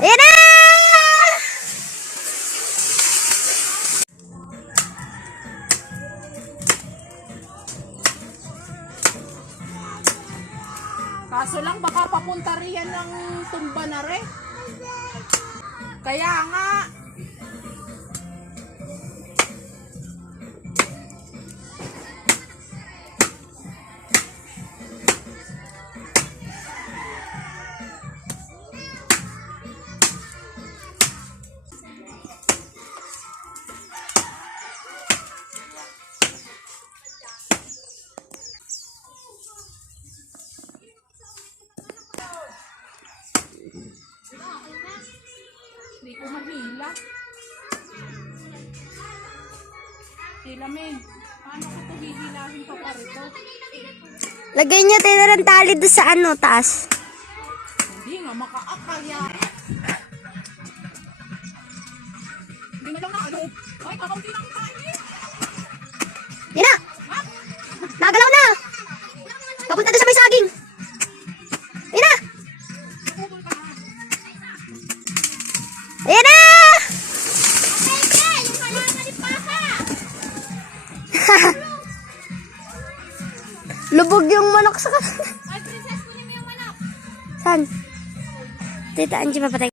Ayan na! Kaso lang baka papunta riyan ng tumba na re. Kaya nga, hindi ko mahila. Hila me, paano ko ito hihilahin pa pa rito? Lagay niyo tayo ng tali doon sa ano, taas. Hindi nga makaakaya. Hindi na lang na ano. Ay, kakaunti lang kain. Yan na! Lubog yung manok sa kanan. Ay, princess, kunin mo yung manok. Saan? Tita Angie, papatay